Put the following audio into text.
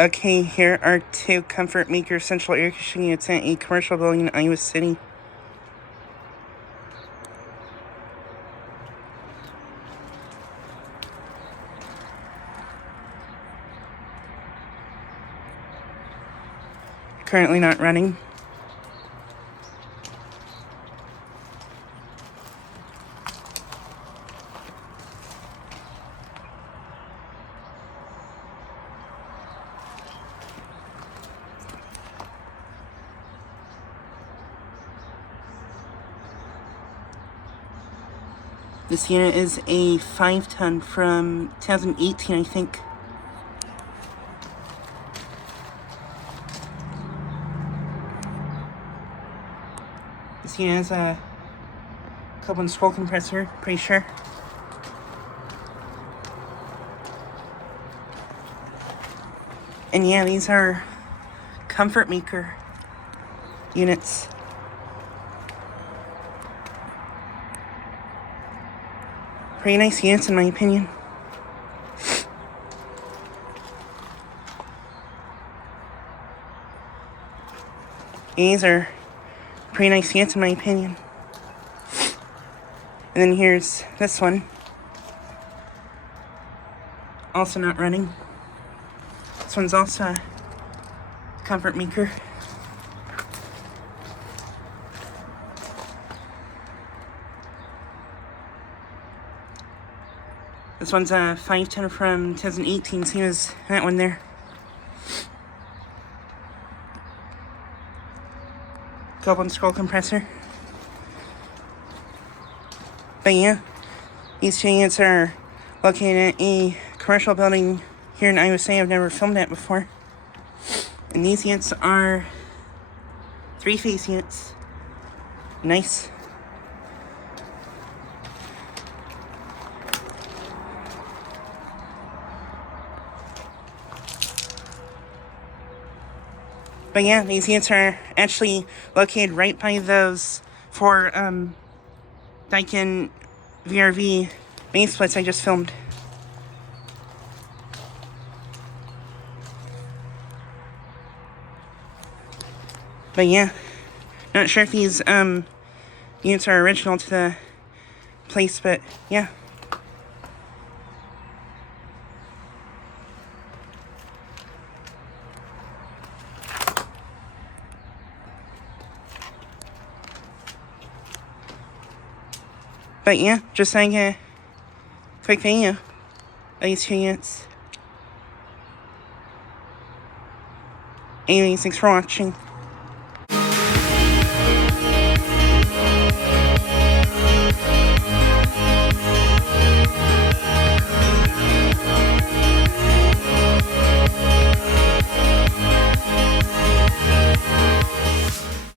Okay, here are two Comfortmaker central air conditioning units at a commercial building in Iowa City. Currently not running. This unit is a 5-ton from 2018, I think. This unit has a couple and scroll compressor, pretty sure. And yeah, these are Comfortmaker units. Pretty nice units in my opinion. These are pretty nice units in my opinion. And then here's this one. Also not running. This one's also a Comfortmaker. This one's a 5-ton from 2018, same as that one there. Couple and scroll compressor. But yeah, these two units are located at a commercial building here in Iowa City. I've never filmed that before. And these units are 3-phase units. Nice. But yeah, these units are actually located right by those 4 Daikin VRV main splits I just filmed. But yeah, not sure if these units are original to the place, but yeah. But yeah, just like a quick video of these two units. Anyways, thanks for watching.